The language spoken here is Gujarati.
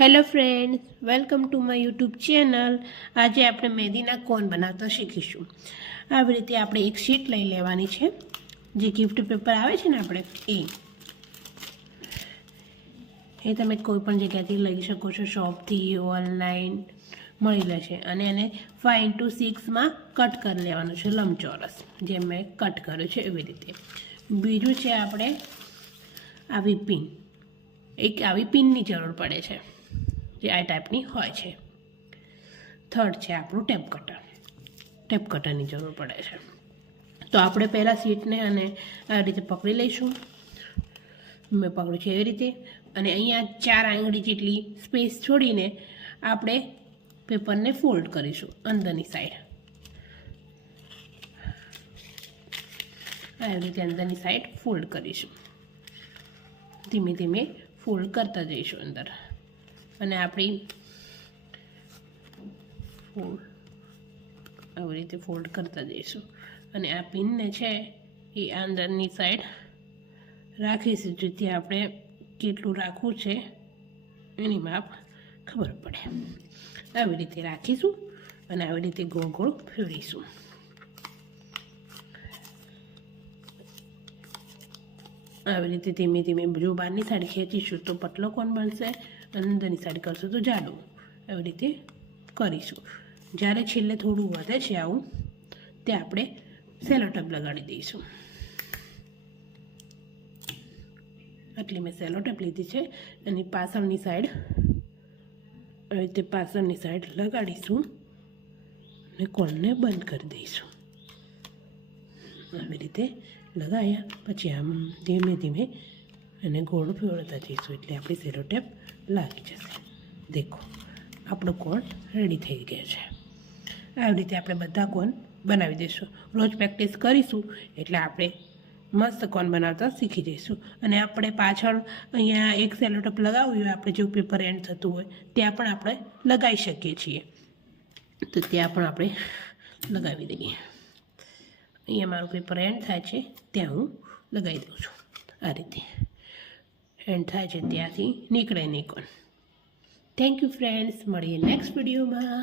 Hello friends welcome to my YouTube channel આજે આપણે મહેંદીના કોન બનાવતા શીખીશું. આવી રીતે આપણે એક શીટ લઈ લેવાની છે. જે ગિફ્ટ પેપર આવે છે ને આપણે, એ. એ તમે કોઈપણ જગ્યાથી લઈ શકો છો. શોપથી ઓનલાઈન મળી લેશે અને એને ફાઇવ ઇન્ટુ સિક્સમાં કટ કરી લેવાનું છે લંબચોરસ, જે મેં કટ કર્યું છે એવી રીતે. બીજું છે આપણે આવી પિન એક આવી પિનની જરૂર પડે છે. જે આ ટાઈપની હોય છે. થર્ડ છે આપણું ટેપ કટર. ટેપ કટરની જરૂર પડે છે. તો આપણે પહેલાં સીટને અને આ રીતે પકડી લઈશું. મેં પકડ્યું છે એવી રીતે. અને અહીંયા ચાર આંગળી જેટલી સ્પેસ છોડીને આપણે પેપરને ફોલ્ડ કરીશું અંદરની સાઈડ. આવી રીતે અંદરની સાઈડ ફોલ્ડ કરીશું. ધીમે ધીમે ફોલ્ડ કરતા જઈશું અંદર. અને આપણી ફોલ્ડ આવી રીતે ફોલ્ડ કરતા જઈશું. અને આ પિનને છે એ અંદરની સાઈડ રાખીશું, જેથી આપણે કેટલું રાખવું છે એની માપ ખબર પડે. આવી રીતે રાખીશું અને આવી રીતે ગોળ ગોળ ફેરવીશું. આવી રીતે ધીમે ધીમે જો બહારની સાઈડ ખેંચીશું તો પતલો કોણ બનશે? અંદરની સાઈડ કરશું તો જાડું. આવી રીતે કરીશું. જ્યારે છેલ્લે થોડું વધે છે આવું, તે આપણે સેલોટેપ લગાડી દઈશું. આટલી મેં સેલોટેપ લીધી છે અને પાછળની સાઈડ આવી રીતે પાછળની સાઈડ લગાડીશું અને કોણને બંધ કરી દઈશું. આવી રીતે લગાવ્યા પછી આમ ધીમે ધીમે અને ગોળ ફેરવતા જઈશું એટલે આપણી સેલોટેપ લાગી જશે. દેખો, આપણો કોણ રેડી થઈ ગયો છે. આવી રીતે આપણે બધા કોન બનાવી દઈશું. રોજ પ્રેક્ટિસ કરીશું એટલે આપણે મસ્ત કોન બનાવતા શીખી જઈશું. અને આપણે પાછળ અહીંયા એક સેલોટેપ લગાવ્યું હોય, આપણે જેવું પેપર એન્ડ થતું હોય, ત્યાં પણ આપણે લગાવી શકીએ છીએ. તો ત્યાં પણ આપણે લગાવી દઈએ. અહીંયા મારું પેપર એન્ડ થાય છે, ત્યાં હું લગાવી દઉં છું. આ રીતે. એન્ડ થાય છે ત્યાંથી નીકળે નિકોન થેન્ક યુ ફ્રેન્ડ્સ મળીએ નેક્સ્ટ વિડીયોમાં